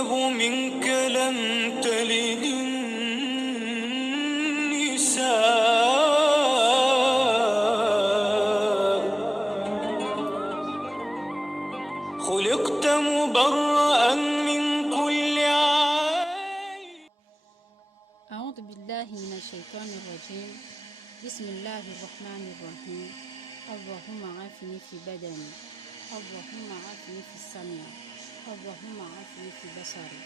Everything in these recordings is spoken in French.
أطيب منك لم تلد النساء خلقت مبرأ من كل عيب. أعوذ بالله من الشيطان الرجيم. بسم الله الرحمن الرحيم. اللهم عافني في بدني، اللهم عافني في السمع، اللهم عافني في بصري،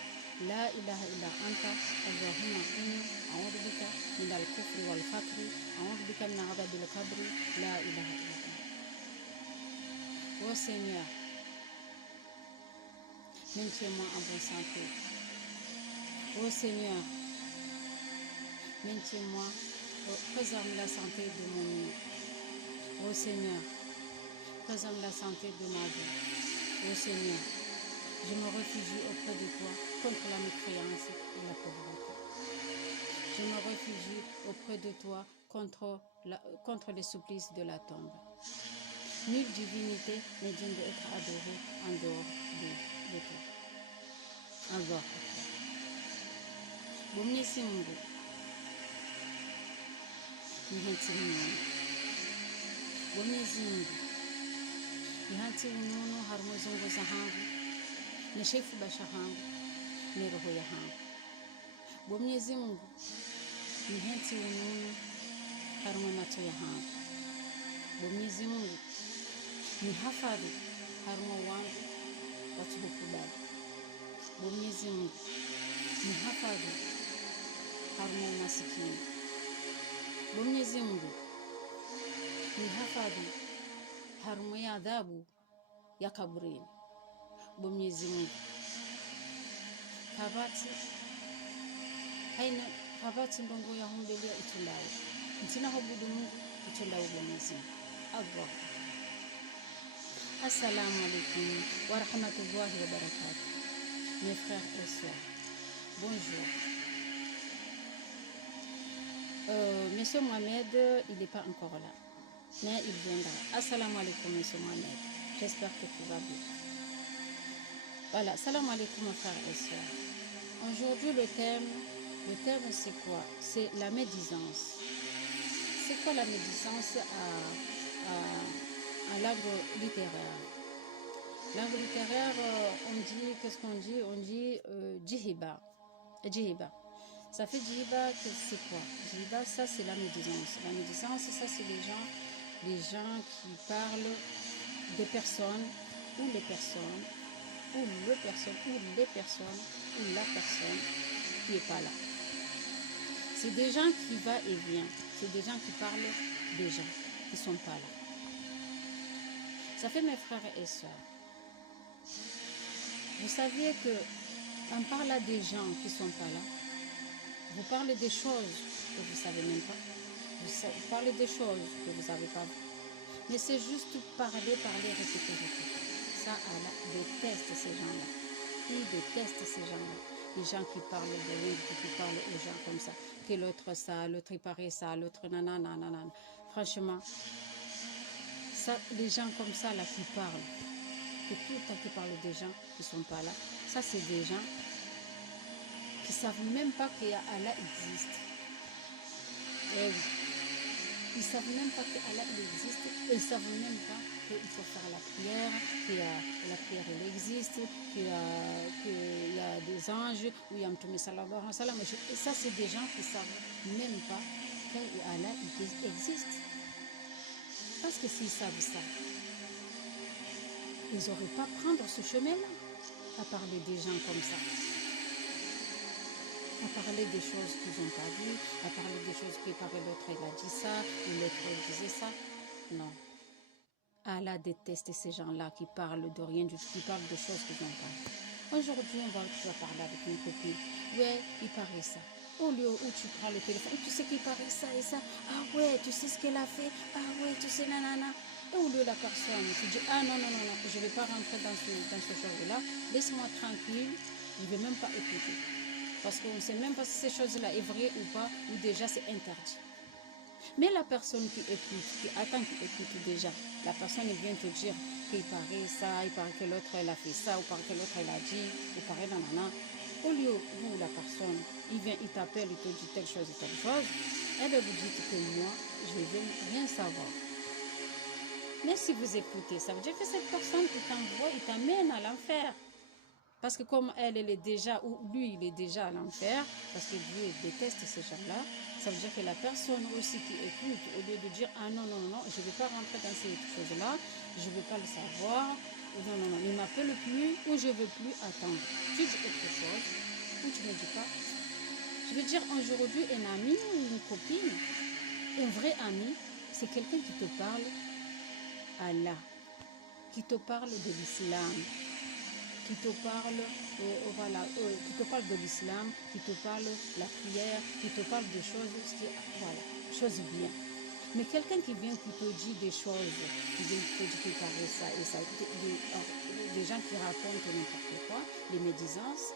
لا إله إلا أنت. اللهم إني أعوذ بك من الكفر والفقر، أعوذ بك من عذاب القبر، لا إله إلا أنت. Oh Seigneur, maintiens-moi en bonne santé. Oh Seigneur, maintiens-moi, préserve la santé de mon nez. Oh Seigneur, préserve la santé de ma vie. Oh Seigneur, je me réfugie auprès de toi contre la mécréance et la pauvreté. Je me réfugie auprès de toi contre les supplices de la tombe. Nulle divinité n'est digne d'être adorée en dehors de toi. En dehors de toi. Mwenyezi Mungu, nihanti unono. Mwenyezi Mungu, nihanti unono harimo zongoza hangu, nishefu basha hangu, ni roho ya hangu. Mwenyezi Mungu, nihanti unono harimo macho ya hangu. Mwenyezi Mungu, nihafadhi harimo wangu watu hukubali. Mwenyezi Mungu, nihafadhi harimo masikini. Mwenyezi Mungu, nihafadhi harimo ya adhabu ya kaburini. Mwenyezi Mungu, kabati ndongo ya humbelia itulawe. Ntina hobudu Mungu itulawe Mwenyezi Mungu. Allah. Assalamu alaikum wa rahmatullahi wa barakatuh. Mes frères et sœurs, bonjour. Monsieur Mohamed, il n'est pas encore là, mais il viendra. Assalamu alaikum, Monsieur Mohamed. J'espère que tu vas bien. Voilà, assalamu alaikum, mes frères et sœurs. Aujourd'hui, le thème c'est quoi? C'est la médisance. C'est quoi la médisance à langue littéraire? Langue littéraire, on dit, qu'est-ce qu'on dit? On dit djihiba. Djihiba. Ça fait djihiba, c'est quoi? Djihiba, ça c'est la médisance. La médisance, ça c'est les gens qui parlent des personnes, ou les personnes, ou le personne, ou les personnes, ou la personne qui n'est pas là. C'est des gens qui va et vient. C'est des gens qui parlent des gens qui ne sont pas là. Ça fait mes frères et sœurs. Vous saviez que on parle à des gens qui ne sont pas là. Vous parlez des choses que vous ne savez même pas. Vous parlez des choses que vous n'avez pas vues. Mais c'est juste parler, répéter. Ça, Allah déteste ces gens-là. Il déteste ces gens-là. Les gens qui parlent de rien, qui parlent aux gens comme ça. Que l'autre ça, l'autre il paraît ça, l'autre nanana. Franchement, ça, les gens comme ça là qui parlent, que tout le temps qui parlent des gens qui ne sont pas là, ça c'est des gens qui ne savent même pas qu'Allah existe. Et oui. Ils ne savent même pas qu'Allah existe, et ils ne savent même pas qu'il faut faire la prière, que la prière elle existe, qu'il y a des anges, où il y a Mtume sallallahu alayhi wa sallam. Et ça, c'est des gens qui ne savent même pas qu'Allah existe. Parce que s'ils savent ça, ils n'auraient pas prendre ce chemin-là, à parler des gens comme ça. À parler des choses qu'ils n'ont pas vues, à parler des choses que l'autre il a dit ça, ou l'autre disait ça. Non. Allah déteste ces gens-là qui parlent de rien du tout, qui parlent de choses qu'ils n'ont pas vues. Aujourd'hui, tu vas parler avec une copine. Ouais, il paraît ça. Au lieu où tu prends le téléphone, tu sais qu'il paraît ça et ça. Ah ouais, tu sais ce qu'elle a fait. Ah ouais, tu sais nanana. Et au lieu la personne, tu dis ah non, je ne vais pas rentrer dans ce genre-là. Laisse-moi tranquille, je ne vais même pas écouter. Parce qu'on ne sait même pas si ces choses-là est vraies ou pas, ou déjà c'est interdit. Mais la personne qui écoute, qui attend, qui écoute déjà, la personne vient te dire qu'il paraît ça, il paraît que l'autre elle a fait ça, ou paraît que l'autre elle a dit, ou paraît nanana. Au lieu, vous, la personne, il vient, il t'appelle, il te dit telle chose et telle chose, et bien vous dites que moi, je ne veux rien savoir. Mais si vous écoutez, ça veut dire que cette personne, il t'envoie, il t'amène à l'enfer. Parce que comme elle est déjà, ou lui, il est déjà à l'enfer, parce que Dieu déteste ces gens-là, ça veut dire que la personne aussi qui écoute, au lieu de dire, ah non, non, non, je ne vais pas rentrer dans ces choses-là, je ne veux pas le savoir, non, non, non, ne m'appelle plus, ou je ne veux plus attendre. Tu dis autre chose, ou tu ne dis pas. Je veux dire, aujourd'hui, un ami ou une copine, un vrai ami, c'est quelqu'un qui te parle Allah, qui te parle de l'islam, qui te parle, qui te parle de l'islam, qui te parle de la prière, qui te parle de choses, choses bien. Mais quelqu'un qui vient qui te dit des choses, qui vient qui te dit qu'il paraît ça et ça, des gens qui racontent n'importe quoi, les médisances,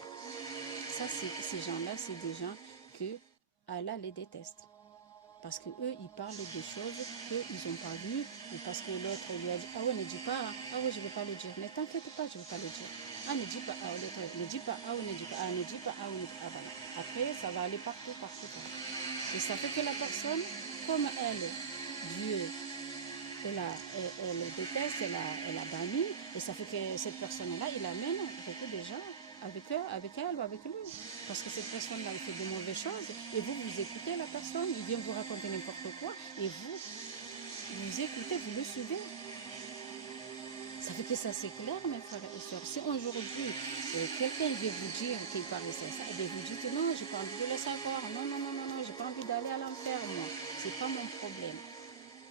ça, ces gens-là, c'est des gens que Allah les déteste. Parce qu'eux, ils parlent des choses qu'ils n'ont pas vues, ou parce que l'autre lui a dit, ah ouais, ne dis pas, ah ouais, je ne vais pas le dire. Ne t'inquiète pas, je ne vais pas le dire. Ah, ne dis pas, ah, l'autre, ne dis pas, ah ouais, ne dis pas, ah, ne dis pas, ah ouais, ne dis pas, ah, voilà. Après, ça va aller partout, partout, partout. Et ça fait que la personne, comme elle, Dieu, elle déteste, elle a banni, et ça fait que cette personne-là, il amène beaucoup de gens avec elle ou avec lui. Parce que cette personne-là, il fait de mauvaises choses, et vous écoutez la personne, il vient vous raconter n'importe quoi, et vous écoutez, vous le suivez. Ça fait que ça c'est clair, mes frères et sœurs. Si aujourd'hui, quelqu'un vient vous dire qu'il paraissait ça, et bien vous dites non, j'ai pas envie de le savoir, non, non, non, non, non, j'ai pas envie d'aller à l'enfer, moi, c'est pas mon problème.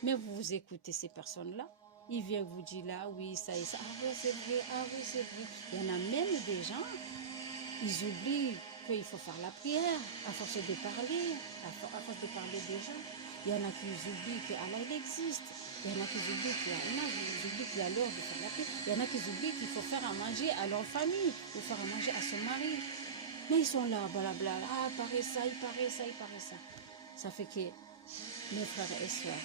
Mais vous écoutez ces personnes-là, ils viennent vous dire là, oui, ça et ça, ah oui, c'est vrai, ah oui, c'est vrai. Il y en a même des gens, ils oublient qu'il faut faire la prière, à force de parler, à force de parler des gens. Il y en a qui oublient qu'Allah il existe. Il y en a qui oublient qu'il y a un âge, ils oublient qu'il y a l'heure de faire la prière. Il y en a qui oublient qu'il faut faire à manger à leur famille, ou faire à manger à son mari. Mais ils sont là, blablabla, ah, il paraît ça, il paraît ça, il paraît ça. Ça fait que, mes frères et sœurs,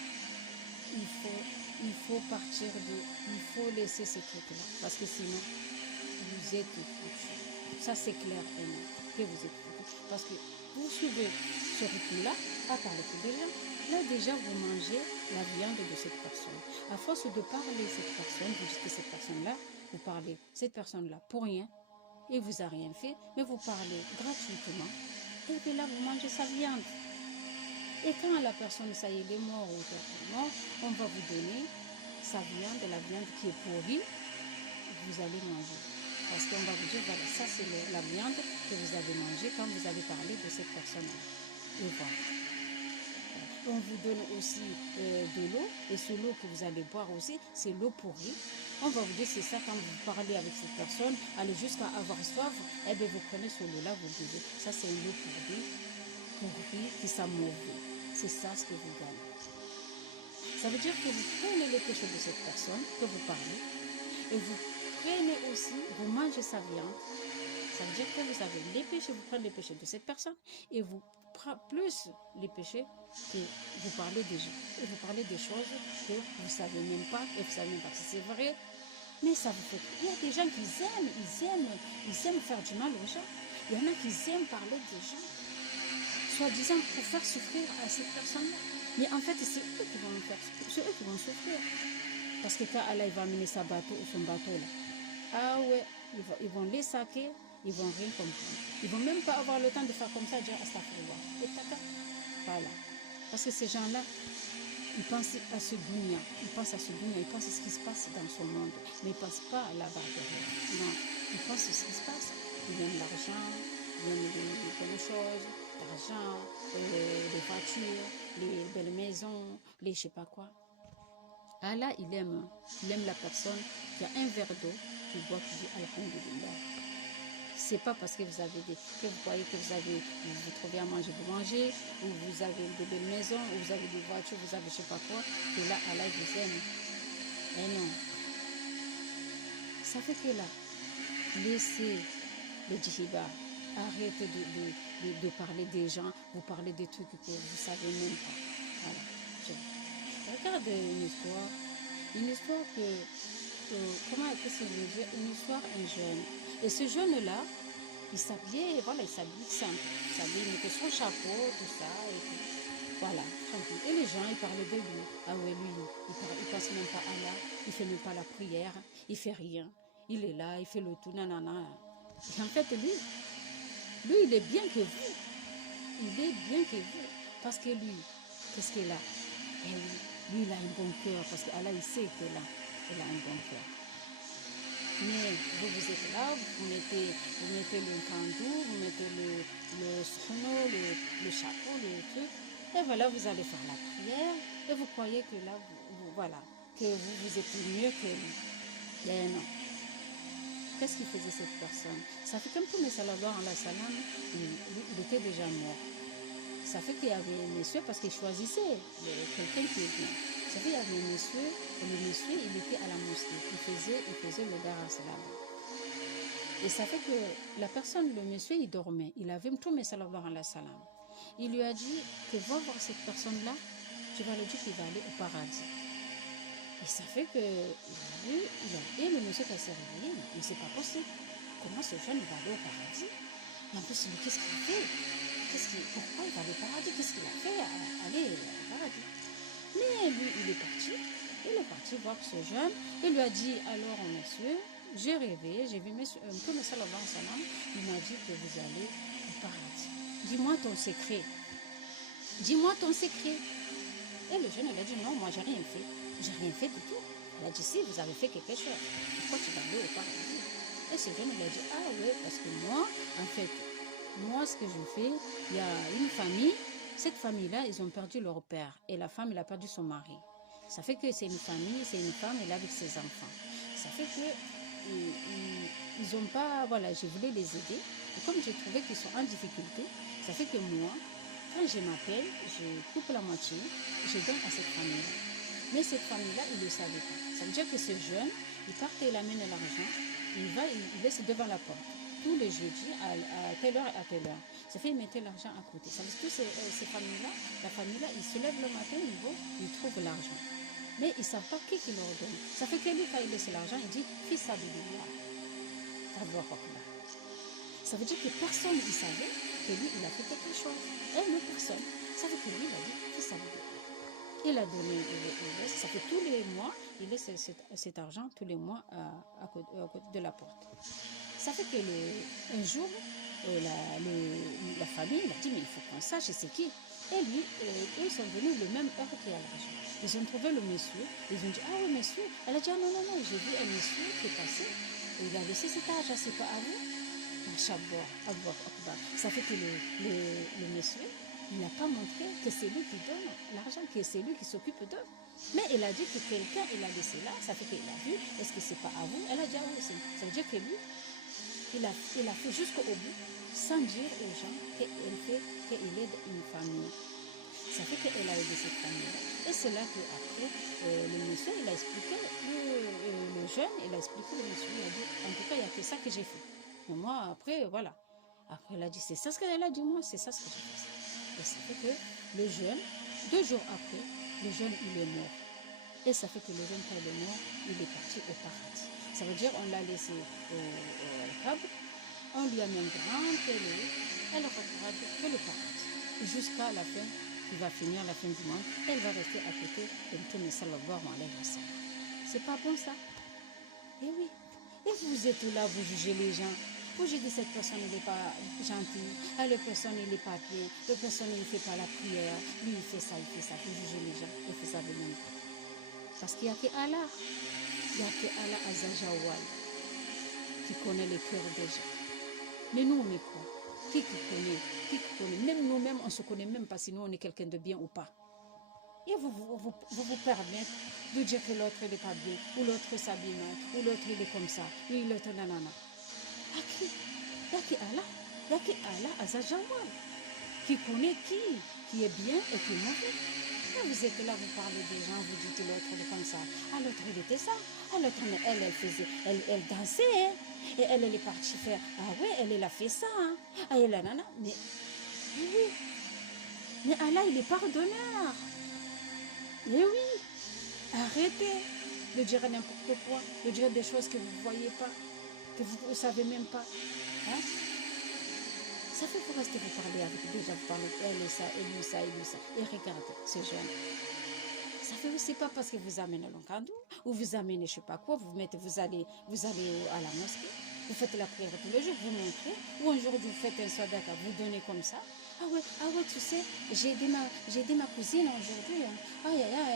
il faut partir il faut laisser ces trucs-là, parce que sinon, vous êtes foutus. Ça, c'est clair et net, que vous êtes foutus. Parce que vous suivez ce rythme-là, à parler de déjà. Là, déjà, vous mangez la viande de cette personne. À force de parler cette personne, vous dites que cette personne-là, vous parlez cette personne-là pour rien, et vous n'a rien fait, mais vous parlez gratuitement, et puis là, vous mangez sa viande. Et quand la personne, ça y est, elle est morte ou totalement, on va vous donner sa viande, la viande qui est pourrie, vous allez manger. Parce qu'on va vous dire, voilà, ça c'est la viande que vous avez mangée quand vous avez parlé de cette personne-là. Et voilà. On vous donne aussi de l'eau, et ce l'eau que vous allez boire aussi, c'est l'eau pourrie. On va vous dire, c'est ça, quand vous parlez avec cette personne, allez jusqu'à avoir soif, et bien vous prenez ce l'eau-là, vous buvez. Ça c'est une eau pourrie qui sent mauvais. C'est ça ce que vous gagnez. Ça veut dire que vous prenez les péchés de cette personne que vous parlez, et vous prenez aussi, vous mangez sa viande. Ça veut dire que vous avez les péchés, vous prenez les péchés de cette personne, et vous prenez plus les péchés que vous parlez des gens. Et vous parlez des choses que vous ne savez même pas, et vous ne savez même pas si c'est vrai, mais ça vous fait. Il y a des gens qui aiment faire du mal aux gens. Il y en a qui aiment parler des gens, soi-disant pour faire souffrir à cette personne-là. Mais en fait, c'est eux qui vont faire, c'est eux qui vont souffrir. Parce que quand Allah il va amener son bateau là, ah ouais, ils vont les saquer, ils vont rien comprendre. Ils vont même pas avoir le temps de faire comme ça, dire astaghfirullah. Et tata, voilà. Parce que ces gens-là, ils pensent à ce dunya, ils pensent à ce ce qui se passe dans ce monde, mais ils ne pensent pas à là-bas derrière. Non, ils pensent à ce qui se passe. Ils aiment l'argent, ils aiment les bonnes choses, l'argent, les voitures, les belles maisons, les je sais pas quoi. Allah, il aime la personne qui a un verre d'eau, qui boit, qui dit Alhamdulillah. C'est pas parce que que vous croyez que vous trouvez à manger, vous mangez, ou vous avez de belles maisons, ou vous avez des voitures, vous avez je sais pas quoi, que là, Allah vous aime. Mais non. Ça fait que là, laissez le djihiba, arrêtez de parler des gens, vous parlez des trucs que vous savez même pas. Voilà. Je regarde une histoire comment qu'est-ce que je veux dire, une histoire, un jeune. Et ce jeune-là, il s'habillait, voilà, il s'habille simple. Il s'habille, il mettait son chapeau, tout ça, et puis, voilà, tranquille. Et les gens, ils parlaient de lui. Ah ouais, lui, il passe même pas à Allah, il fait même pas la prière, il fait rien. Il est là, il fait le tout, nanana. Et en fait, lui, il est bien que vous. Il est bien que vous. Parce que lui, qu'est-ce qu'il a? Et lui, il a un bon cœur, parce qu'Allah, il sait qu'il a un bon cœur. Mais vous êtes là, vous mettez le kandou, vous mettez le sono, le chapeau, le truc. Et voilà, vous allez faire la prière. Et vous croyez que là, voilà, que vous êtes mieux que lui. Mais non. Qu'est-ce qu'il faisait cette personne? Ça fait comme tout, mais sallallahu alayhi wa sallam, il était déjà mort. Ça fait qu'il y avait un monsieur, parce qu'il choisissait quelqu'un qui est bien. Ça fait qu'il y avait un monsieur, et le monsieur, il était à la mosquée. Il faisait le dar as-salam. Et ça fait que la personne, le monsieur, il dormait. Il avait tout, mais sallallahu alayhi wa sallam. Il lui a dit que va voir cette personne-là, tu vas lui dire qu'il va aller au paradis. Et ça fait que et le monsieur qui s'est réveillé, mais c'est pas possible. Comment ce jeune va aller au paradis? Et en plus, qu'est-ce qu'il fait? Pourquoi il va aller au paradis? Qu'est-ce qu'il a fait à aller au paradis? Mais lui, il est parti voir ce jeune. Il lui a dit, alors monsieur, j'ai rêvé, j'ai vu que le sallallahu alayhi wa sallam, il m'a dit que vous allez au paradis. Dis-moi ton secret. Dis-moi ton secret. Et le jeune, il a dit, non, moi, j'ai rien fait. J'ai rien fait du tout. Il a dit, si, vous avez fait quelque chose. Pourquoi tu vas aller au paradis? Et ce jeune, il a dit, ah oui, parce que moi, en fait, ce que je fais, il y a une famille. Cette famille-là, ils ont perdu leur père. Et la femme, elle a perdu son mari. Ça fait que c'est une famille, c'est une femme, elle est avec ses enfants. Ça fait que ils n'ont pas... Voilà, j'ai voulu les aider. Et comme j'ai trouvé qu'ils sont en difficulté, ça fait que moi, quand je m'appelle, je coupe la moitié, je donne à cette famille-là. Mais cette famille-là, ils ne le savaient pas. Ça veut dire que ce jeune, il part et il amène l'argent, il laisse devant la porte. Tous les jeudis, à telle heure et à telle heure. Ça fait qu'il mettait l'argent à côté. Ça veut dire que ces familles-là, la famille-là, ils se lèvent le matin, ils trouvent l'argent. Mais ils ne savent pas qui leur donne. Ça fait que lui, quand il laisse l'argent, il dit « Fils Abdullah ». Ça veut dire que personne ne savait que lui, il a fait quelque chose. Et une personne. Ça veut que lui, il a dit « Fils Abdullah ». Il a donné, il laisse, ça fait tous les mois, il laisse cet argent tous les mois à côté de la porte. Ça fait que un jour, la famille, il a dit, mais il faut qu'on sache c'est qui. Et lui, eux sont venus le même heure qu'il y a l'argent. Ils ont trouvé le monsieur, ils ont dit, ah oui, monsieur. Elle a dit, ah non, j'ai vu un monsieur qui est passé, et il a laissé cet argent, c'est pas à vous. Ça fait que le monsieur, il n'a pas montré que c'est lui qui donne l'argent, que c'est lui qui s'occupe d'eux. Mais il a dit que quelqu'un, il a laissé là, ça fait qu'il a vu, est-ce que c'est pas à vous? Elle a dit, ah oui, ça veut dire que lui, il a fait jusqu'au bout, sans dire aux gens qu'il aide une famille. Ça fait qu'elle a aidé cette famille. Et c'est là qu'après, le monsieur, il a expliqué, le jeune, il a expliqué le monsieur, il a dit, en tout cas, il n'y a que ça que j'ai fait. Mais moi, après, voilà. Après, elle a dit, c'est ça ce qu'elle a dit, moi, c'est ça ce que j'ai fait. Et ça fait que le jeune, 2 jours après, le jeune, il est mort. Et ça fait que le jeune, quand il est mort, il est parti au paradis. Ça veut dire on l'a laissé au câble, on lui a mis un grand télé, elle regarde que le paradis. Jusqu'à la fin, il va finir la fin du monde, elle va rester à côté de Mtume sallallahu alayhi wa sallam. C'est pas bon ça? Eh oui. Et vous êtes là, vous jugez les gens. Vous jugez cette personne, il n'est pas gentil. Ah, la personne, il n'est pas bien. La personne, il ne fait pas la prière. Lui, il fait ça, il fait ça. Vous jugez les gens. Il fait ça de même. Parce qu'il n'y a que Allah. Il n'y a que Allah Azzajawal qui connaît les cœurs des gens. Mais nous, on est quoi? Qui connaît? Même nous-mêmes, on ne se connaît même pas si nous, on est quelqu'un de bien ou pas. Et vous permettez de dire que l'autre n'est pas bien, ou l'autre s'habille mal, ou l'autre il est comme ça, ou l'autre nanana. À qui? Il n'y a que Allah. Il n'y a que Allah Azzajawal qui connaît qui est bien et qui est mauvais. Et vous êtes là, vous parlez des gens, vous dites l'autre est comme ça. Ah, l'autre il était ça. Ah, l'autre elle dansait. Hein. Et elle est partie faire. Ah ouais, elle a fait ça. Hein. Ah, elle a nana. Mais oui. Mais Allah, il est pardonneur. Et oui, arrêtez de dire n'importe quoi, de dire des choses que vous ne voyez pas, que vous ne savez même pas. Hein? Ça fait pour rester vous parler avec déjà vous parlez elle et ça, et lui ça, et lui ça. Et regardez, ce jeune. Ça fait aussi pas parce que vous amenez l'encadou, ou vous amenez je sais pas quoi, vous allez à la mosquée, vous faites la prière tous les jours, vous montrez, ou un jour vous faites un sadaqa, vous donnez comme ça. Ah ouais, tu sais, j'ai aidé ma cousine aujourd'hui. Hein.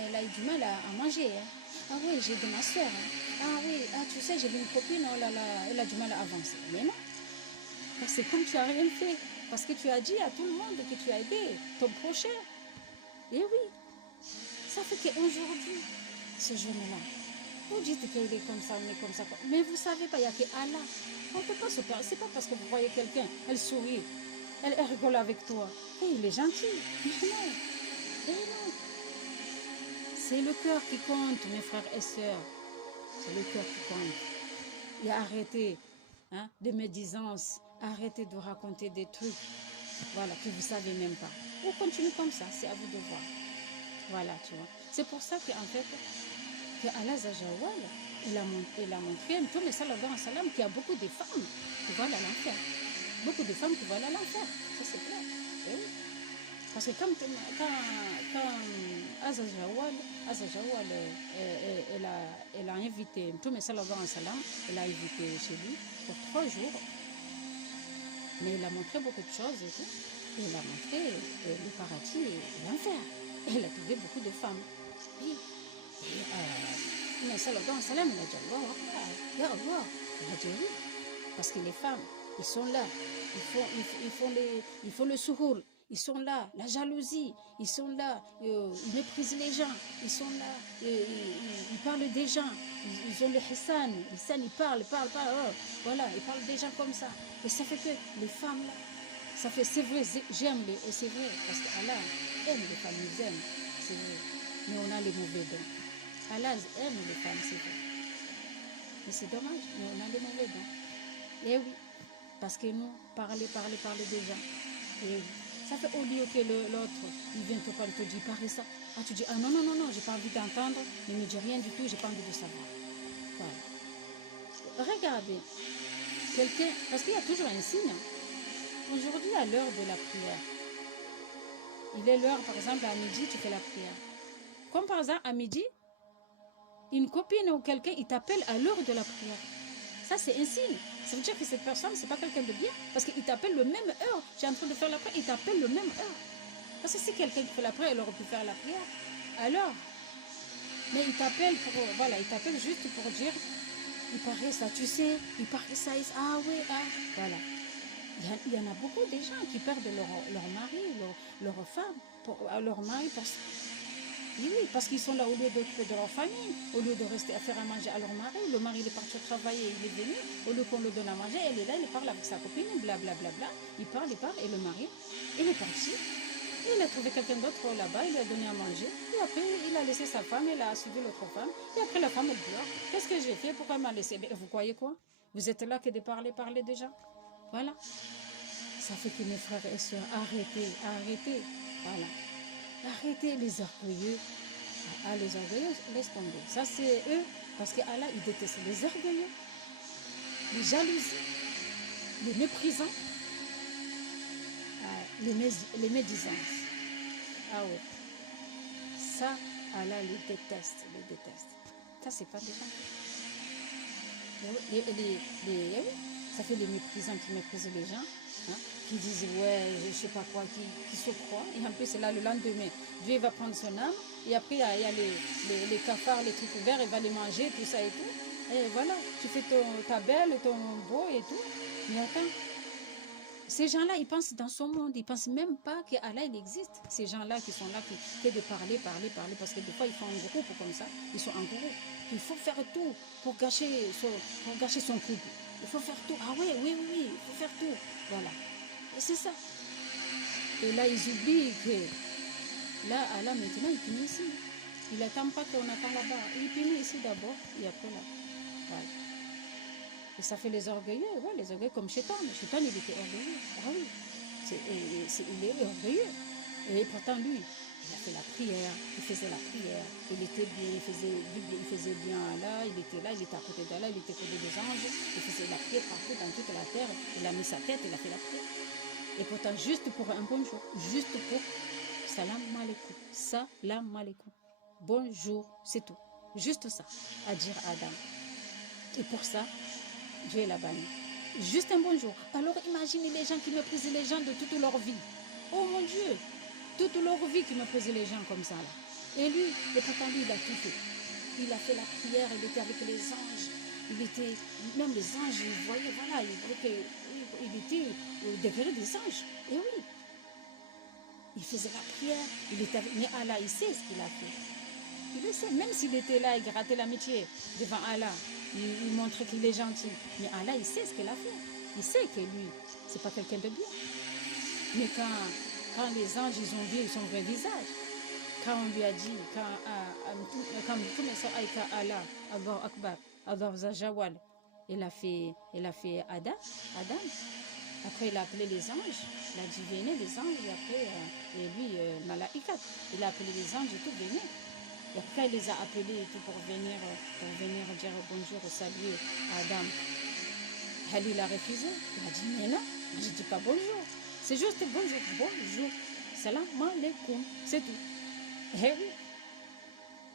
Elle a eu du mal à manger. Hein. Ah oui, j'ai aidé ma soeur. Hein. Ah oui, tu sais, j'ai vu une copine, oh là là, elle a du mal à avancer. Mais non, c'est comme tu n'as rien fait. Parce que tu as dit à tout le monde que tu as aidé ton prochain. Et oui, ça fait qu'aujourd'hui, ce jeune-là, vous dites qu'il est comme ça, on est comme ça. Mais vous ne savez pas, il n'y a que Allah. On ne peut pas se perdre. Ce n'est pas parce que vous voyez quelqu'un, elle sourit, elle rigole avec toi. Et il est gentil. Mais non. Et non. C'est le cœur qui compte, mes frères et sœurs. C'est le cœur qui compte. Et arrêtez de médisance. Arrêtez de raconter des trucs voilà, que vous ne savez même pas. Ou continuez comme ça, c'est à vous de voir. Voilà, tu vois. C'est pour ça qu'en fait, que Allah Zajawal, il a montré, Mtume sallallahu alayhi wa sallam, qu'il y a beaucoup de femmes qui vont à l'enfer. Beaucoup de femmes qui vont à l'enfer. Ça, c'est clair. Et oui. Parce que quand Azajawal elle a invité, Mtume sallallahu alayhi wa sallam, elle a invité chez lui pour 3 jours. Mais il a montré beaucoup de choses et tout. Et il a montré le paradis et l'enfer. Et il a trouvé beaucoup de femmes. Oui. Mais sallallahu alayhi wa sallam, il a dit Allah, ya Allah. Il a dit oui. Parce que les femmes, ils sont là. Ils font le souhour. Ils sont là. La jalousie. Ils sont là. Ils méprisent les gens. Ils sont là. Ils parlent des gens. Ils ont le hissan. Ils parlent. Voilà, ils parlent des gens comme ça. Et ça fait que les femmes là, ça fait, c'est vrai, j'aime et c'est vrai, parce qu'Allah aime les femmes, ils aiment, c'est vrai. Mais on a les mauvais dons. Allah aime les femmes, c'est vrai. Mais c'est dommage, mais on a les mauvais dons. Et oui, parce que nous, parler des gens. Et oui. Ça fait au lieu que l'autre, il vient te parler, te dit, parle ça. Ah, tu dis, ah non, j'ai pas envie d'entendre, ne me dis rien du tout, j'ai pas envie de savoir. Voilà. Regardez. Quelqu'un, parce qu'il y a toujours un signe. Aujourd'hui, à l'heure de la prière, il est l'heure, par exemple, à midi, tu fais la prière. Comme par exemple, à midi, une copine ou quelqu'un, il t'appelle à l'heure de la prière. Ça, c'est un signe. Ça veut dire que cette personne, c'est pas quelqu'un de bien. Parce qu'il t'appelle le même heure. Tu es en train de faire la prière, il t'appelle le même heure. Parce que si quelqu'un fait la prière, il aurait pu faire la prière. Alors, mais il t'appelle pour, voilà, il t'appelle juste pour dire, il paraît ça, tu sais, il paraît ça, ah oui, voilà. Il y en a beaucoup de gens qui perdent leur mari, leur femme, leur mari pour ça. Oui, parce qu'ils sont là au lieu d'occuper de leur famille, au lieu de rester à faire à manger à leur mari, le mari il est parti travailler, il est venu, au lieu qu'on le donne à manger, elle est là, il parle avec sa copine, blablabla, il parle, et le mari, il est parti. Il a trouvé quelqu'un d'autre là-bas, il lui a donné à manger. Et après, il a laissé sa femme, il a suivi l'autre femme. Et après, la femme, elle pleure. Qu'est-ce que j'ai fait? Pourquoi elle m'a laissé? Vous croyez quoi? Vous êtes là que de parler déjà. Voilà. Ça fait que mes frères et sœurs, arrêtez. Voilà. Arrêtez les orgueilleux. Les orgueilleux, laisse tomber. Ça, c'est eux. Parce qu'Allah, il déteste les orgueilleux, les jalousies, les méprisants. Les médisances. Ah ouais. Ça, Allah les déteste. Ça, c'est pas des gens. Ça fait les méprisants qui méprisent les gens, qui disent, ouais, je sais pas quoi, qui se croient. Et en plus, c'est là le lendemain, Dieu va prendre son âme. Et après, il y a les cafards, les trucs verts, il va les manger, tout ça et tout. Et voilà, tu fais ta belle, ton beau et tout. Mais attends. Ces gens-là, ils pensent dans son monde, ils ne pensent même pas qu'Allah, il existe. Ces gens-là qui sont là, qui de parler, parce que des fois, ils font un groupe comme ça, ils sont en groupe. Il faut faire tout pour gâcher son couple. Il faut faire tout. Ah oui, il faut faire tout. Voilà. Et c'est ça. Et là, ils oublient que là, Allah, maintenant, il punit ici. Il n'attend pas qu'on attend là-bas. Il punit ici d'abord, et après là. Voilà. Et ça fait les orgueilleux, ouais, les orgueilleux comme Chétan. Chétan, il était orgueilleux. Ah oui, il est orgueilleux. Et pourtant, lui, Il a fait la prière, il faisait la prière, il était bien, il faisait bien là, il était là, il était à côté d'Allah, il était à côté des anges, il faisait la prière partout dans toute la terre, il a mis sa tête, il a fait la prière. Et pourtant, juste pour un bonjour, juste pour salam alaikum, salam alaikum, bonjour, c'est tout. Juste ça, à dire à Adam. Et pour ça, Dieu l'a banni. Juste un bonjour. Alors imaginez les gens qui méprisent les gens de toute leur vie. Oh mon Dieu, toute leur vie qui méprisent les gens comme ça là. Et lui, et pourtant lui, il a tout fait. Il a fait la prière, il était avec les anges. Il était, même les anges, il voyait, voilà, il était au degré des anges. Et oui, il faisait la prière, il était avec, mais Allah, il sait ce qu'il a fait. Il le sait, même s'il était là, il grattait l'amitié devant Allah, il montrait qu'il est gentil. Mais Allah, il sait ce qu'il a fait. Il sait que lui, c'est pas quelqu'un de bien. Mais quand les anges, ils ont vu son vrai visage, quand on lui a dit, quand tout le monde aïka Allah, Allah Akbar, Allah Zajawal, il a fait Adam. Après, il a appelé les anges, il a dit venez les anges, et après, et lui, Malaïkat, il a appelé les anges et tout, venez. Et après, il les a appelés et tout pour venir dire bonjour, saluer à Adam. Il a refusé, il a dit mais non, je ne dis pas bonjour, c'est juste bonjour, salam alaikum, c'est tout. Et oui,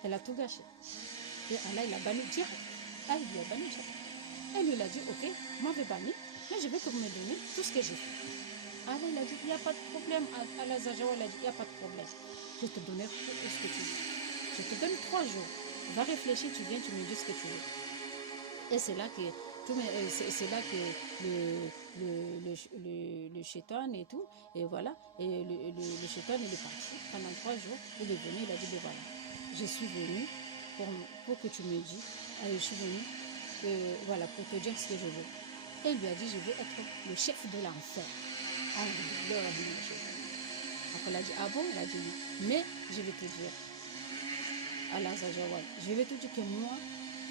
elle a tout gâché. Et Allah, il a banni direct. Ah, il lui a banni direct. Et lui, il a dit, ok, moi, je vais bannir, mais je veux que vous me donniez tout ce que j'ai fait. Allah, il a dit, il n'y a pas de problème. Allah Zajawa, il a dit, il n'y a pas de problème. Je te donnerai tout ce que tu veux. Je te donne 3 jours. Va réfléchir, tu viens, tu me dis ce que tu veux. Et c'est là que le chétan et tout, et voilà, et le chétan il est parti pendant 3 jours, il est venu, il a dit, ben voilà, je suis venu pour que tu me dises, je suis venu, voilà, pour te dire ce que je veux. Et il lui a dit, je veux être le chef de l'enfer. Après il a dit, ah bon, il a dit oui, mais je vais te dire, Allah Zajawal, je vais te dire que moi,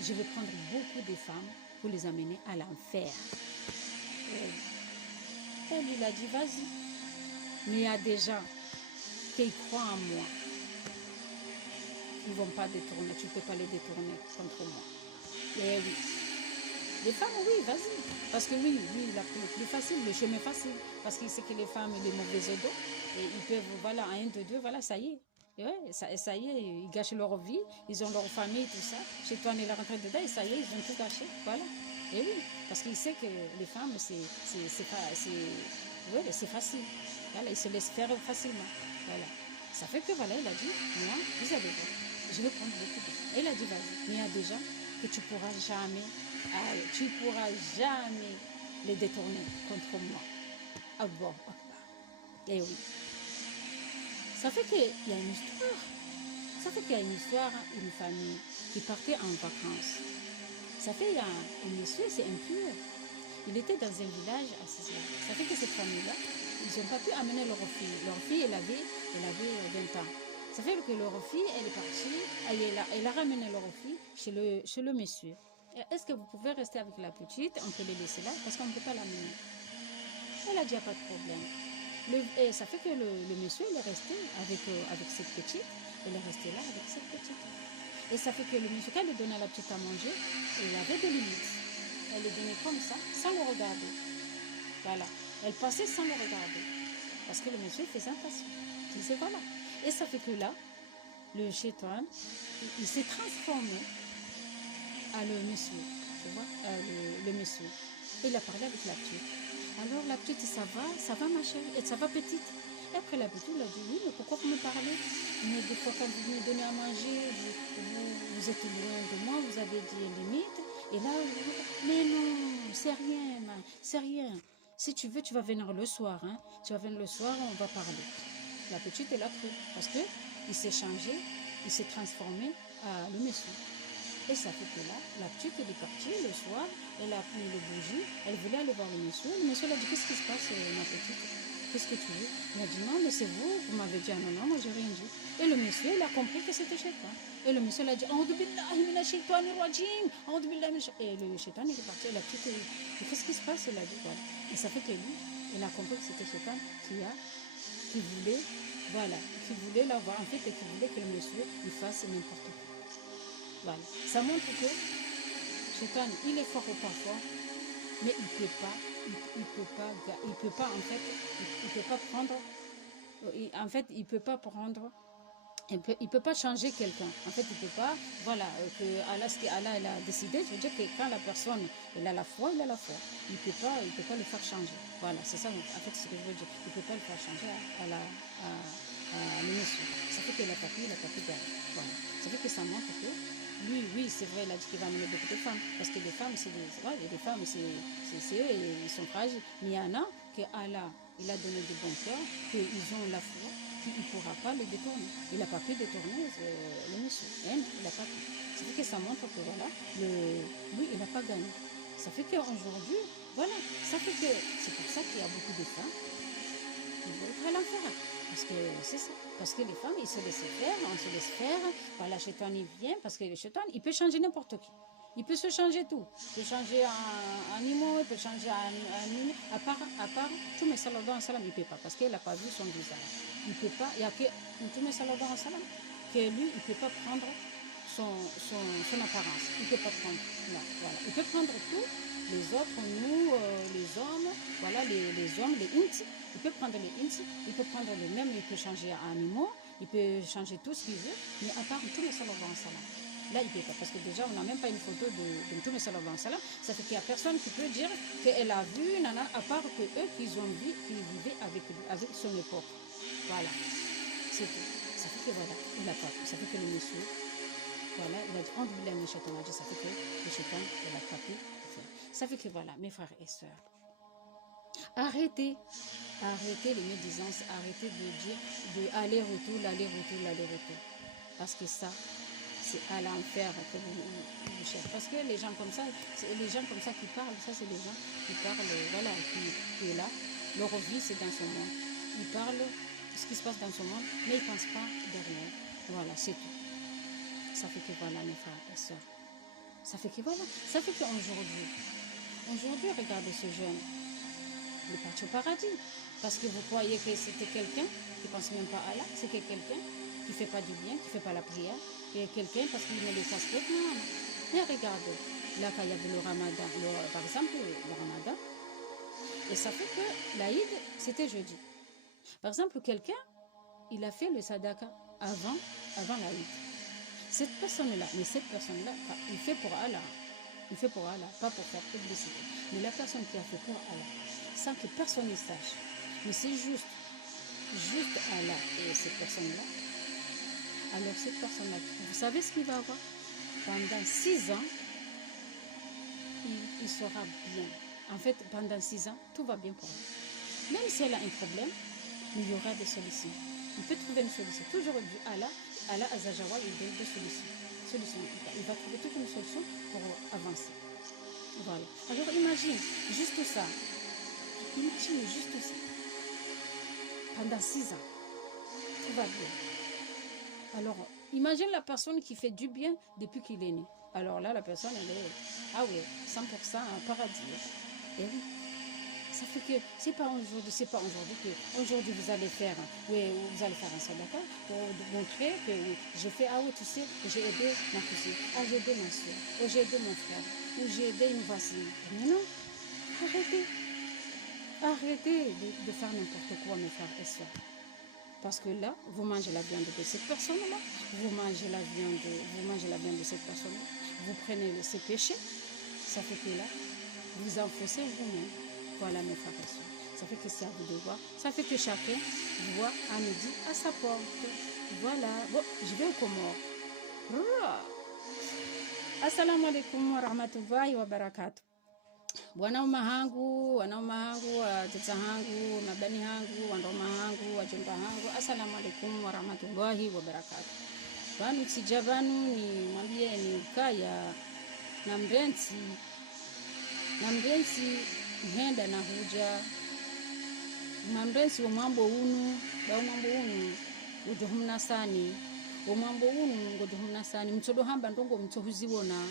je vais prendre beaucoup de femmes pour les amener à l'enfer. Et lui, il a dit, vas-y. Mais il y a des gens qui croient en moi. Ils ne vont pas détourner, tu ne peux pas les détourner contre moi. Et oui. Les femmes, oui, vas-y. Parce que lui, il a pris le plus facile, le chemin facile. Parce qu'il sait que les femmes, les mauvais dos, et ils peuvent, voilà, un, deux, deux, voilà, ça y est. Et ouais, ça y est, ils gâchent leur vie, ils ont leur famille, tout ça. Chez toi, on est rentré dedans et ça y est, ils ont tout gâché. Voilà. Et oui, parce qu'il sait que les femmes, c'est facile. Voilà, ils se laissent faire facilement. Voilà. Ça fait que voilà, il a dit, moi, vous allez voir, je vais prendre beaucoup de femmes. Et il a dit, vas-y, mais il y a des gens que tu pourras jamais les détourner contre moi. Allah Akbar. Et oui. Ça fait qu'il y a une histoire. Ça fait qu'il y a une histoire, une famille qui partait en vacances. Ça fait qu'il y a un monsieur, c'est impur. Il était dans un village à Sisla. Ça fait que cette famille-là, ils n'ont pas pu amener leur fille. Leur fille, elle avait 20 ans. Ça fait que leur fille, elle est partie, elle a ramené leur fille chez le monsieur. Est-ce que vous pouvez rester avec la petite? On peut les laisser là parce qu'on ne peut pas l'amener. Elle a dit, il n'y a pas de problème. Et ça fait que le monsieur, il est resté avec cette petite. Il est resté là avec cette petite. Et ça fait que le monsieur, quand il donnait à la petite à manger, il avait des limites. Elle le donnait comme ça, sans le regarder. Voilà. Elle passait sans le regarder. Parce que le monsieur faisait attention. Il disait voilà. Et ça fait que là, le chétan, il s'est transformé à le monsieur. Tu vois, le monsieur. Et il a parlé avec la petite. Alors la petite, ça va ma chérie, et ça va petite. Et après la petite, elle a dit, oui, mais pourquoi vous me parlez? Mais des fois, quand vous me donnez à manger, vous êtes loin de moi, vous avez dit limite. Et là, mais non, c'est rien. Si tu veux, tu vas venir le soir. Hein. Tu vas venir le soir, on va parler. La petite, elle a cru. Parce qu'il s'est changé, il s'est transformé à le monsieur. Et ça fait que là, la petite, elle est partie le soir, elle a pris le bougie, elle voulait aller voir le monsieur. Le monsieur, elle a dit, qu'est-ce qui se passe, ma petite? Qu'est-ce que tu veux? Il a dit, non, mais c'est vous m'avez dit, ah, non, moi, j'ai rien dit. Et le monsieur, il a compris que c'était chétan. Et le monsieur, il a dit, et le chétan, il est parti. Et la petite, qu'est-ce qui se passe? Elle a dit, voilà. Et ça fait que lui, il a compris que c'était chétan qui voulait voilà, qui voulait l'avoir, en fait, et qui voulait que le monsieur il fasse n'importe quoi. Voilà, ça montre que Shaitan, il est fort parfois, mais il peut pas, il peut pas en fait, il peut pas prendre, en fait, il peut pas prendre. Il peut pas changer quelqu'un. En fait, il peut pas, voilà, que Allah, ce qu'Allah elle a décidé, je veux dire que quand la personne elle a la foi, il a la foi. Il peut pas le faire changer. Voilà, c'est ça, en fait, ce que je veux dire. Il peut pas le faire changer à le monsieur. Ça fait que la papille gagne. Voilà. Ça fait que ça montre que lui, oui, c'est vrai, il a dit qu'il va amener beaucoup de femmes. Parce que les femmes, c'est eux, et ils sont fragiles. Mais il y en a que Allah, il a donné du bon cœur, qu'ils ont la foi, qu'il ne pourra pas le détourner. Il n'a pas pu détourner le monsieur. Il n'a pas pu. Ça fait que ça montre que voilà, lui, il n'a pas gagné. Ça fait qu'aujourd'hui, voilà, ça fait que c'est pour ça qu'il y a beaucoup de femmes qui vont être à l'enfer. Parce que c'est ça. Parce que les femmes, ils se laissent faire, on se laisse faire. Voilà, le shaitan, il vient. Parce que le shaitan, il peut changer n'importe qui. Il peut se changer tout. Il peut changer en animaux, il peut changer en animaux. À part, tout mais sallallahu alayhi wa sallam, il ne peut pas. Parce qu'il n'a pas vu son visage. Il ne peut pas. Il n'y a que tout mais sallallahu alayhi wa sallam que lui, il ne peut pas prendre son apparence. Il ne peut pas prendre. Non, voilà. Il peut prendre tout. Les autres, nous, les hommes, voilà, les hommes, les int, il peut prendre les int, il peut prendre les mêmes, il peut changer en animaux, il peut changer tout ce qu'il veut, mais à part tout le sallallahu alayhi wa sallam. Là, il ne peut pas, parce que déjà, on n'a même pas une photo de Mtume sallallahu alayhi wa sallam. Ça fait qu'il n'y a personne qui peut dire qu'elle a vu, nana, à part que eux qui ont vu, qui vivaient avec son époque. Voilà, c'est tout. Ça fait que voilà, il n'a pas pu. Ça fait que le monsieur, voilà, il a dit, on dit le shaitan, ça fait que le shaitan, il a pas pu. Ça fait que voilà, mes frères et sœurs, arrêtez les médisances, arrêtez de dire de aller-retour. Parce que ça, c'est à l'enfer que vous cherchez. Parce que les gens comme ça qui parlent, ça c'est les gens qui parlent, voilà, qui est là. Leur vie c'est dans ce monde. Ils parlent ce qui se passe dans ce monde, mais ils ne pensent pas derrière. Voilà, c'est tout. Ça fait que voilà, mes frères et sœurs. Ça fait qu'aujourd'hui, regardez ce jeune, il est parti au paradis. Parce que vous croyez que c'était quelqu'un qui ne pense même pas à Allah, c'est quelqu'un qui ne fait pas du bien, qui ne fait pas la prière, et quelqu'un parce qu'il met les casquettes, non. Mais regardez, là quand il y avait le ramadan, par exemple le ramadan, et ça fait que l'Aïd, c'était jeudi. Par exemple, quelqu'un, il a fait le sadaka avant l'Aïd. Cette personne-là, il fait pour Allah. Il fait pour Allah, pas pour faire publicité. Mais la personne qui a fait pour Allah, sans que personne ne sache, mais c'est juste Allah et cette personne-là, alors cette personne-là, vous savez ce qu'il va avoir? Pendant 6 ans, il sera bien. En fait, pendant 6 ans, tout va bien pour elle. Même si elle a un problème, il y aura des solutions. Il peut trouver une solution. Toujours Allah Azajawa, il donne des solutions. Il va trouver toute une solution pour avancer. Voilà. Alors imagine juste ça. Pendant 6 ans, tout va bien. Alors, imagine la personne qui fait du bien depuis qu'il est né. Alors là, la personne, elle est, 100% un paradis. Et oui. Ça fait que c'est pas aujourd'hui que aujourd'hui vous allez faire un sadaka pour montrer que oui, je fais, tu sais, j'ai aidé ma cousine, j'ai aidé ma soeur, j'ai aidé mon frère, ou j'ai aidé une voisine. Mais non, arrêtez de faire n'importe quoi, mes frères et sœurs. Parce que là, vous mangez la viande de cette personne-là, vous mangez la viande de cette personne-là, vous prenez ses péchés, ça fait que là, vous enfoncez vous-même. Voilà mes frères et sœurs. Ça fait que c'est à vous de voir. Ça fait que chacun voit un midi à sa porte. Voilà. Bon, je vais au Comore. Assalamu alaikum wa rahmatullahi wa barakatuh. Wanaume hangu, watata hangu, mabani hangu, wandoma hangu, wajomba hangu. Assalamu alaikum wa rahmatullahi wa barakatuh. Banu tijabanu ni mwambie ni kaya na mrenzi nhenda na huja mamrensi omwambo unu ujohumna sani omwambo unu ngojohumna sani mtodo hamba ndongo mtohuziwona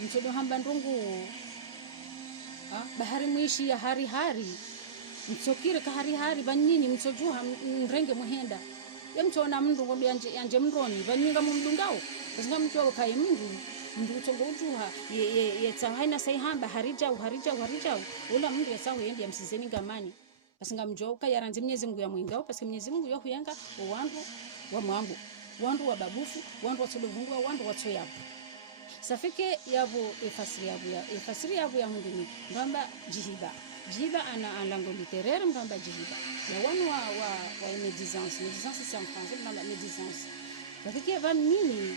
mtodo hamba ndongo bahari mwishi ya hari mtsokire kahari hari banyinyi mtsojuha mrenge muhenda yemtona mndu ngobe yanje mroni banyinga mumdungao basinga mtwa kaye mndu utongo ujuha ye tsahaina sai hamba harija ula mndu yasahu yendi yamsizeni ngamani basinga mjoka yaranze Mwenyezi Mungu ya mwingao paske Mwenyezi Mungu yo huyenga wandu wa mwangu wandu wa babufu wandu wa tsoluvungu wandu wa tsoyabu safike yabo efasiri yabo ya hundini ngamba jihiba ana langue littéraire ngamba jihiba ya wanu wa médisance c'est en français ngamba médisance safike va mini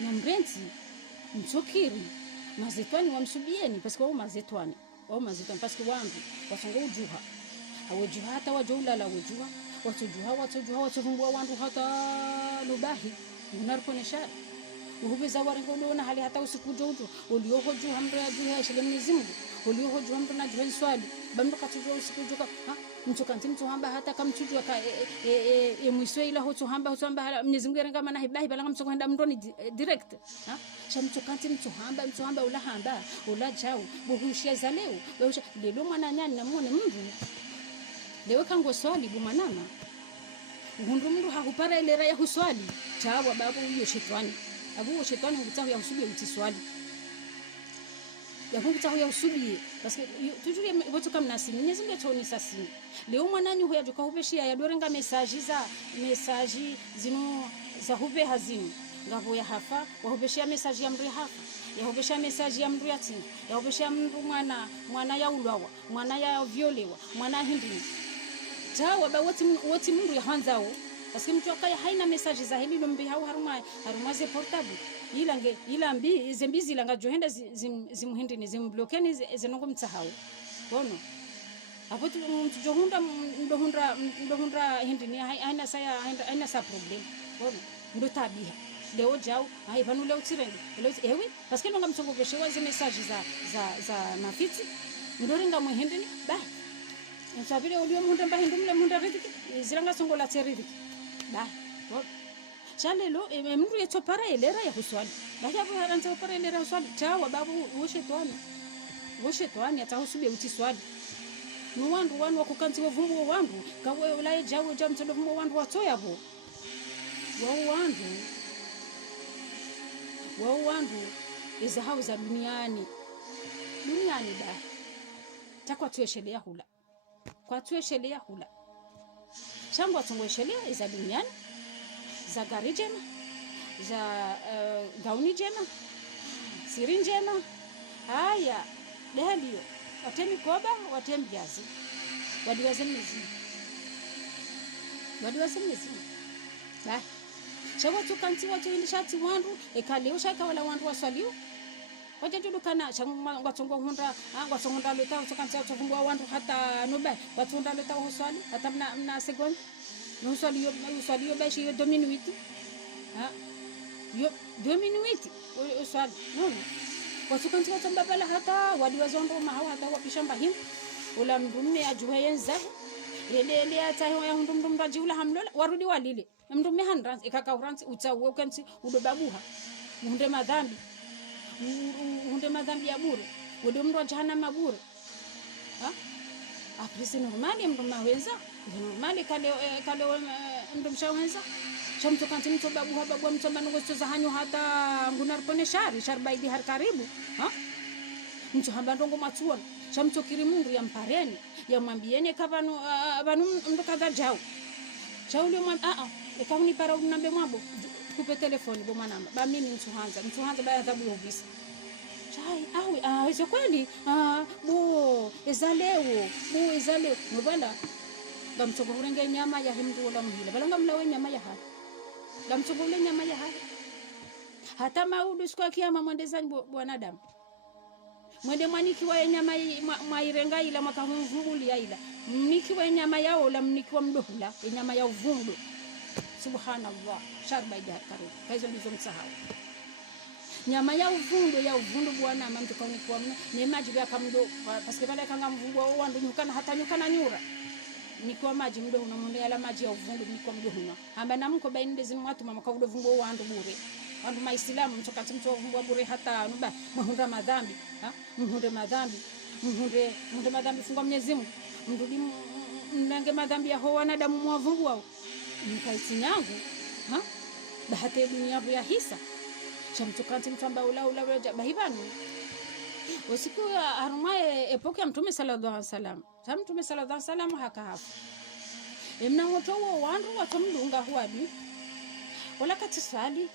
na mrenti mtsokiri mazetwani wamsubieni paske wao mazetwani paske wandu wasongo ujuha awejuha hata wajoulala wejuha watojuha wandu hata lubahi unarponesha uhubeza warengo na hali hata usiku jojo ulioho juu hamra juu ya shile Mwenyezi Mungu ulioho juu hamra na juu swali bambo katujua usiku joka mchokanti mtu hamba hata kamchujua ka mwiswe ila hoto hamba Mwenyezi Mungu renga mana hibahi balanga mchokwenda mndoni direct cha mchokanti mtu hamba ula hamba ula jao buhushia za leo mwana nyani na muone mndu leo kango swali bumanama mndu hakupara ile raya huswali chawa babu hiyo shetani abu shetani ngitahu ya usubie utiswali ya ngitahu ya usubie parce que toujours watu kama nasi Mwenyezi Mungu atoni sasi leo mwananyu huya tukahubeshia ya dorenga message zino za hube hazini ngabo ya hafa wahubeshia message ya mri hafa ya hubeshia message ya mri yatima ya hubeshia mru mwana ya ulwawa mwana ya violewa mwana hindi tawa ba wati mru ya hanzao parce que mtu akaya haina message za hili lombe hau harumaze portable ila mbi zembizi langa johenda zimuhindi ni zimblokeni zenongo mtsahau bono hapo tu mtu johunda ndohundra hindi ni haina sa problem bono ndo tabia leo jao hai panu leo tirenge leo ewe parce que longa mtsongo beshewa ze message za mafiti ndoringa muhindi ni ba nsabile ulio munda mbahindu mle munda ridiki zilanga songo la teridiki ba chalelo mndu yeto para elera ya kuswali bacha haranza para elera uswali chawa babu woshetwani atahusubie utiswali nuwandu wanu wakukanzi wavumbu wandu kawe ulaye jawo jamtolo vumbu wandu watoyabo wao wandu iza hauza duniani ba takwa tueshelea hula kwa tueshelea hula changu atungweshelea iza duniani za gari jema za gauni jema siri njema haya leo watemi koba watemi jazi wadiwaze mezi ba chawa tukanti watu indishati wandu ekale ushaka wala wandu waswaliu waje tulukana changu watongo hunda leta tukanti watu wandu hata noba watu hunda leta uswali hata mna second no uswali yo bashi yo dominuiti yo dominuiti uswali no watu kanti watu mbabala hata wadiwazondo mahau hata wapishamba him ula mdumme ajuhe yenzahu ele hata ya hundum ndajiula hamlola warudi walile mndume handransi ikaka uransi utawo kanti udobabuha hunde madhambi ya bure udo mndo jahannama bure aprisi normali mnduma wenza normali kale mndumsha wenza chamto kanti mto babu mtomba ngosto za hanyo hata ngunarpone sharbaidi har karibu mtu hamba ndongo matuona chamto kirimundu ya mpareni ya mwambieni kabanu ndo kadha jao chauli ekauni para unambe mwabo kupe telefoni bo manamba ba mimi mtu hanza ba adhabu yobisa chai hizo kweli bo ezaleo mbona bamtogorenge nyama ya himdu wala mhila balanga mlawe nyama ya hapa bamtogorenge nyama ya hapa hata maudu siku kiyama mwendezani bwanadamu mwende mwaniki wa nyama mairenga ila makahumvuli ila mniki wa nyama yao la mniki wa mdohula nyama ya uvundu subhanallah sharbaida karibu kaizo ndizo msahau nyama ya uvundu bwana mtu kauni kwa ni maji ya kamdo paske pale kanga mvungu wao wandu nyukana hata nyukana nyura ni kwa maji mdo unamonde ala maji ya uvundu ni kwa mdo huna amba namko bainde zimu watu mama kaudo vungu wandu bure wandu maislamu mtokati mtu vungu bure hata nuba muhunda madhambi muhunde madhambi fungwa Mwenyezi Mungu ndudi mnange madhambi ya ho wanadamu mwavungu wao mkaitinyangu ha bahati dunia ya hisa chamtukanti mtamba ula bahibani usiku arumaye epoke ya mtume sallallahu alaihi wasallam mtume sallallahu alaihi wasallam hakahafu emna moto wo wandu watomdunga huadi wala katisali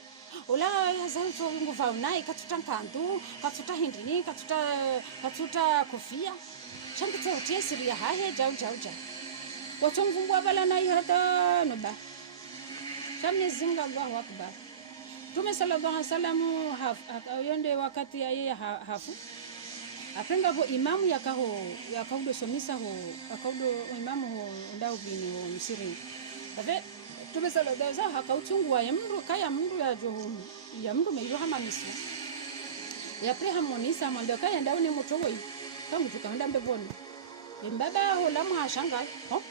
wala yazanto nguva unai katuta nkandu katuta hindini katuta kofia chambite utiesiri ya hahe jau watomvungwa bala na hata noba chamne zinga Allahu akbar Mtume sallallahu alaihi wasallam yonde wakati ya yeye hafu aprenga ho imamu yakaudo somisa ho akaudo imamu ho ndau bini ho msiri ave Mtume sallallahu alaihi wasallam hakauchungwa ya mndu kaya mndu ya johum ya mndu meiro hama misla ya pre harmonisa mwando kaya ndau ni mutowoi kama tukanda mbeboni mbaba ho lamu hashanga ho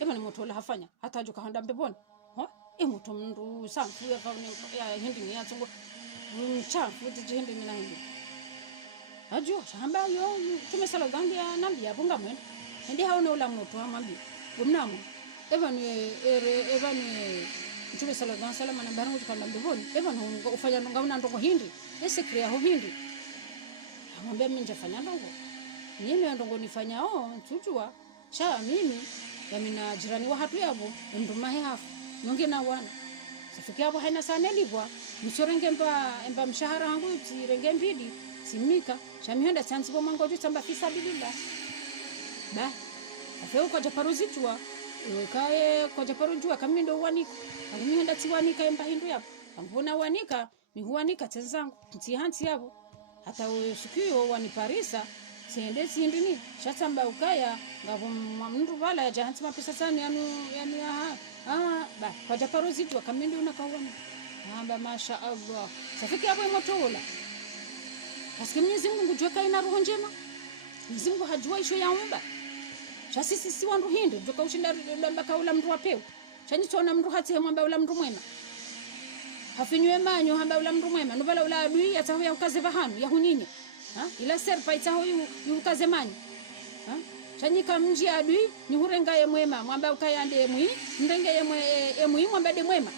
eba ni mutola hafanya hata joka handa mbeboni ho emuto mndu sanfu ya kaune ya hindi ya tsongo mchafu tijindi mina hindi ajo shamba yo tumesala gangi ya nambi ya bunga mwen ndi haone ula moto amambi umnamo evani tumesala gangi salama na barangu tukanda mbeboni evani ufanya ngauna ndoko hindi ese krea ho hindi amambe minja fanya ndoko nini ndoko nifanya tujua sha mimi yamina jirani wa hatu yabo ndumahe hafu nyonge na wana safikia hapo haina sana libwa mchorenge emba mshahara wangu tirenge mbidi simika shamihenda chansi bo mangojo tamba fisabilillah ba afeo kwa japaruzitwa wekae kwa japarujua kamindo wanika alimihenda tiwanika emba hindu yapo ambona wanika ni huanika tenzangu ntihanti yabo hata sikio waniparisa sende sindini shatamba ukaya ngabo mndu wala ya jahanti mapesa sana yani ba kwa japarozi tu kamindi unakaona amba masha Allah safiki hapo imotola paske Mwenyezi Mungu jweka ina roho njema Mwenyezi Mungu hajua isho ya umba sisi si wandu hindi joka ushinda lamba kaula mndu wapeo chanyi tona mndu hati mwamba ula mndu mwema hafinywe manyo hamba ula mndu mwema nubala ula adui atahuya ukaze bahanu ya hunyinyi ila serpa itaho yukaze manyo chanyika mji adui ni hurenga ye mwema mwamba ukayande ndenge ye mwamba de mwema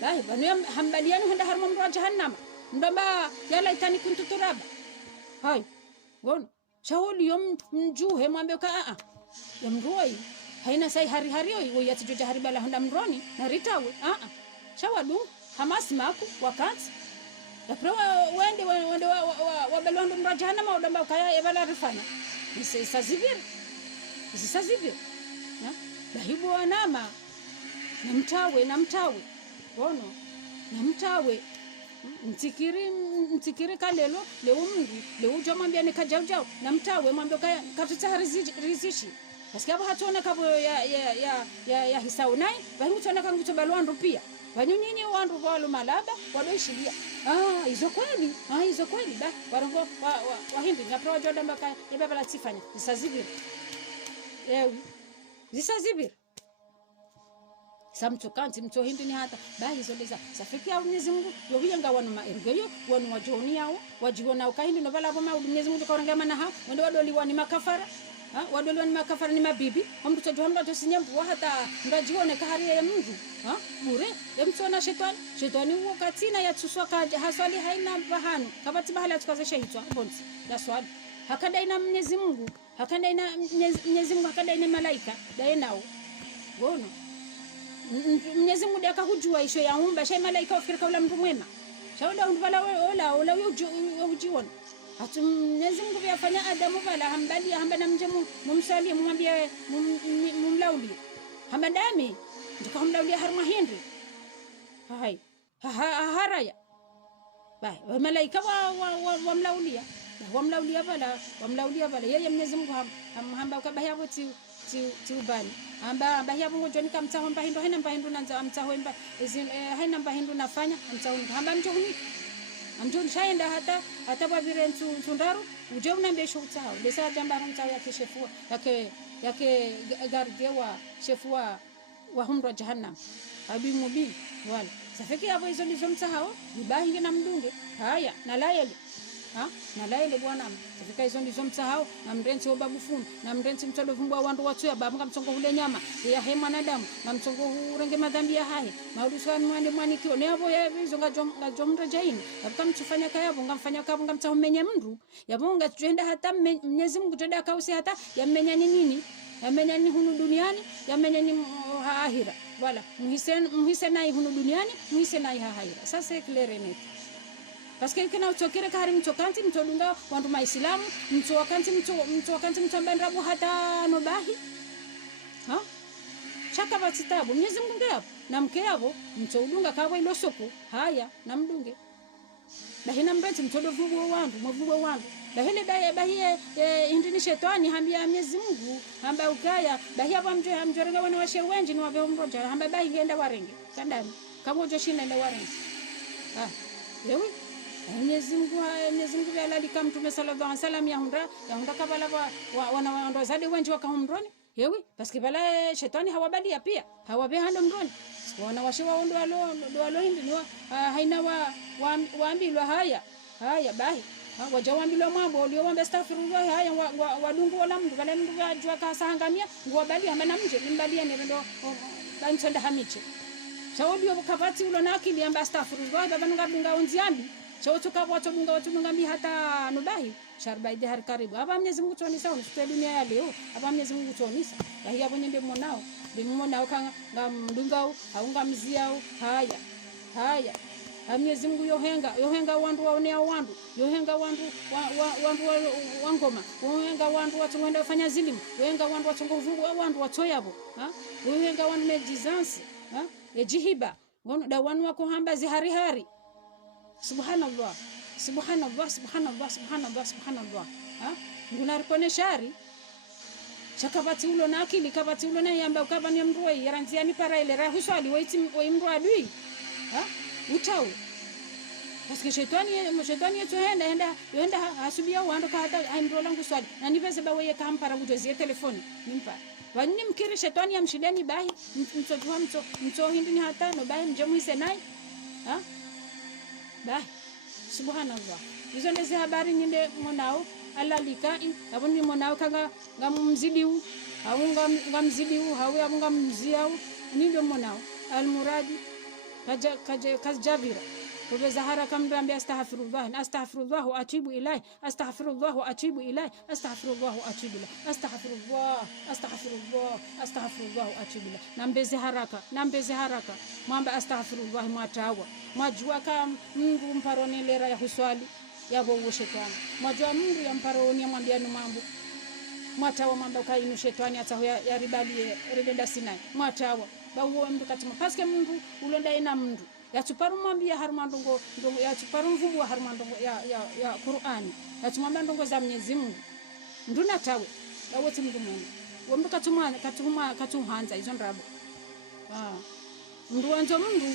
bahi banu hambaliani handa harmo mwa jahannam ndamba yala itani kuntu turaba hai gon shauli yom mjuhe mwamba uka yamroi haina sai hari yo yatijoja haribala handa mroni na ritawe shawadu hamasi maku wakati yaprowa wende wabelwando mwa jahannam ndamba ukaya ebala rifanya isazivir na bahibu wanama na mtawe ono na mtawe mtikiri kalelo leo mungu leo jamwambia nikajao na mtawe mwambia katuta rizishi basi hapo hatuona kabo ya hisau nai bali utona kangu tobalwando pia banyunini wandu walo malaba wadoishilia hizo kweli ba warongo wa hindi na pro joda mbaka ibaba la tifanya isazivir zisazibir samtukanti mto hindi ni hata bahi zoleza safikia Mwenyezi Mungu yobiyenga wanu maergeyo wanu wajoni yao wajiona ukahindi no bala boma Mwenyezi Mungu kaoranga mana ha wende wadoli wani makafara wadoli wani makafara ni mabibi ambuto johonda tosinyambu hata ndajione kahari ya Mungu bure emtona shetani huo katina ya tuswaka haswali haina bahanu kabati bahala tukaze shehitwa bonzi ya swali hakada ina Mwenyezi Mungu hakanda ina Mwenyezi Mungu hakanda ina malaika daenao gono Mwenyezi Mungu akakujua isho ya umba shay malaika ofirika ula mtu mwema shawda undvala ola ujiona hatu Mwenyezi Mungu yafanya Adamu bala hambali hambana mjemu mumsali mwambie mumlauli hamadami ndikamlauli harma hindi hai haraya bai malaika wamlaulia bala yeye Mwenyezi Mungu hamba ukabahia boti tiubani amba bahia Mungu joni kamtaho mbahindo haina mbahindo nanza amtaho mba haina mbahindo nafanya amtaho hamba mtoni amtoni shaenda hata babire ntundaru uje unambie shutao lesa jambara mtao yake shefua yake gardewa shefua wa humra jahannam abi mubi wala safiki hapo hizo ndizo mtao ibahi na mdunge haya na layeli na laile bwana tafika hizo ndizo msahau na mrenzi wa babu funu na mrenzi mtolo vumbwa wandu watu ya babu ngamsongo hule nyama ya he mwanadamu na msongo urenge madhambi ya hahe mauduswa mwande mwanikio ne abo ya hizo ngajomra jaini abka mtufanya kayabo ngamfanya kabo ngamtahumenya mndu yabo ngatujenda hata Mwenyezi Mungu tenda kausi hata yamenya nini yamenya ni hunu duniani yamenya ni ahira wala muhisen nai hunu duniani muhisen nai ahira sasa clear net paske kena utokere kahari mtokanti mtodunga wandu maislamu mtokanti mtambandrabu hata nobahi chaka batitabu Mwenyezi Mungu ngapo na mke yabo mtodunga kawe ilosoko haya na mdunge bahina mbeti mtodovugo wandu mvugo wandu bahile bahie indini shetani hambia Mwenyezi Mungu hamba ukaya bahia bamje hamjorenga wana washe wenji ni wabe mroja hamba bahi enda warenge kandani kama joshina enda warenge yewi Mwenyezi Mungu alalika Mtume sallallahu alaihi wasallam yahunda kabala wana ndo zade wenji wakahumroni yewi paske bala shetani hawabadia pia hawabe hando mroni wana washewa ndo alo hindi ni haina waambilwa haya bahi wajawambilwa mambo uliowamba astaghfirullah haya wadungu wala mndu bala mndu ajwa kasangamia ngwabali hamana mje nimbalia ndo bantsonda hamiche saudi obukavati ulo nakili amba astaghfirullah baba ngabunga onziambi chotuka watudunga mbi hata nubahi sharbaide har karibu aba Mwenyezi Mungu tonisa unisipe dunia ya leo aba Mwenyezi Mungu tonisa bahi abo nyende mmonao kanga ngamdungao aunga mziao haya Mwenyezi Mungu yohenga wandu waonea wandu yohenga wandu wangoma yohenga wandu watungenda kufanya zilimu yohenga wandu watungovugu wandu watoyabo yohenga wandu mejizansi ejihiba da wanu wako hamba ziharihari subhanallah ngunarikone shari chakabati ulo na akili kabati ulo na yamba ukabani mruwe yaranziani para ile rahuswali waimru adui utau paske shetani yetu yenda asubia wando ka hata aimru langu swali na niveze bawe kampara kujozie telefoni nimpa wani mkiri shetani ya mshidani bahi mto hindini hata no bahi mjemuise nai bahi subhanallah hizo ndezi habari nyinde monao alalikai abuni monao kanga ngamumzidiu au ngamzidiu hawe abunga mziau nindo monao almuradi kajavira kubeza haraka mrambi astaghfirullah wa atubu ilai astaghfirullah wa atubu ilai astaghfirullah wa atubu ilai astaghfirullah wa atubu ilai nambeze haraka mwamba astaghfirullah mwatawa mwajua kama Mungu mparoni lera ya huswali yabo shetani mwajua Mungu ya mparoni ya mwambiani mambo mwatawa mwamba kainu shetani ataho ya ribalie ridenda sinai mwatawa bawo mdu katima paske Mungu ulonda ina mndu yatuparu mwambia harumandongo yatuparu mvubu wa harumandongo ya Qur'ani yatumwambia ndongo za Mwenyezi Mungu nduna tawe bawote Mungu mwene wamdu katuhanza hizo ndrabo mndu wanzo Mungu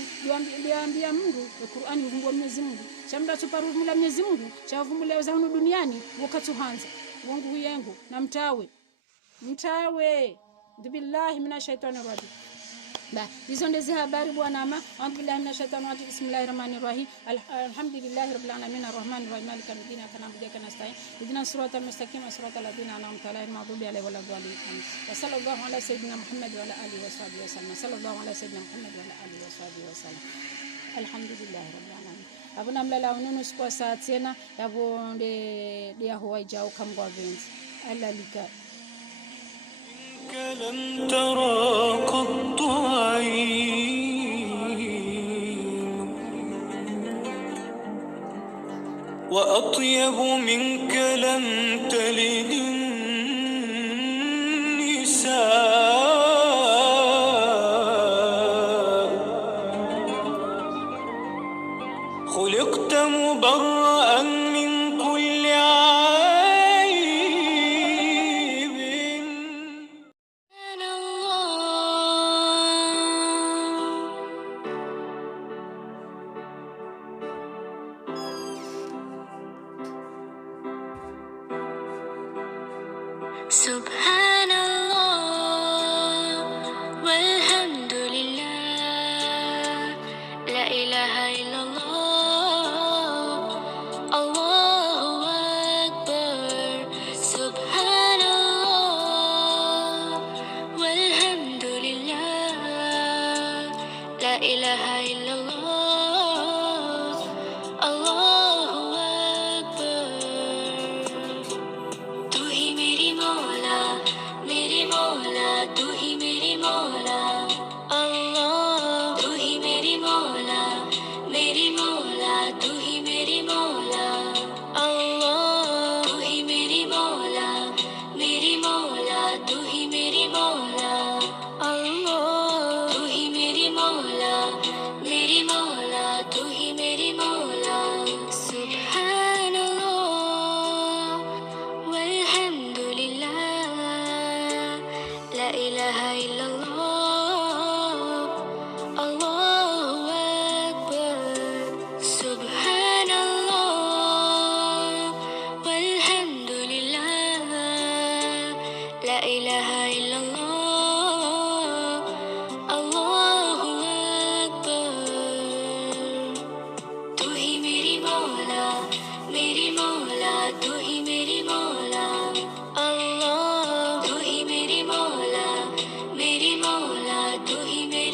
liambia Mungu Qur'ani mvubu wa Mwenyezi Mungu chamda tuparu mula Mwenyezi Mungu chavumule za hunu duniani wakatuhanza wangu yengu na mtawe billahi minashaitanir rajim hizo ndezi habari bwana ama billahi minashaitanir rajim bismillahirrahmanirrahim alhamdulillahi rabbil alamin arrahmanir rahim maliki yawmiddin na'budu wa nasta'in ihdinas siratal mustaqim siratal ladzina an'amta alaihim ghayril maghdubi alaihim waladdallin wa sallallahu ala sayyidina Muhammad wa ala alihi wa sahbihi wasallam sallallahu ala sayyidina Muhammad wa ala alihi wa sahbihi wasallam alhamdulillahi rabbil alamin abuna mlala ununu sikwa saa tena yabo ndia huwaijao kamgwa venzi alalika لم ترى قط عين وأطيب منك لم تلد النساء خلقت مبرأ من كل سبحان الله والحمد لله لا إله إلا الله الله ilaha illallah, Allahu Akbar. तू ही मेरी मौला, तू ही मेरी मौला, अल्लाह। तू ही मेरी मौला, तू ही मेरी मौला, अल्लाह। तू ही मेरी मौला, तू ही मेरी मौला, अल्लाह। तू ही मेरी मौला, तू ही मेरी मौला। सुब्हानल्लाह वल्हम्दुलिल्लाह, ला इलाहा इल्लल्लाह, अल्लाहु अकबर। सुब्हानल्लाह वल्हम्दुलिल्लाह, ला इलाहा इल्लल्लाह, अल्लाहु अकबर। तू ही मेरी मौला, तू ही मेरी मौला, अल्लाह। तू ही मेरी मौला, तू ही मेरी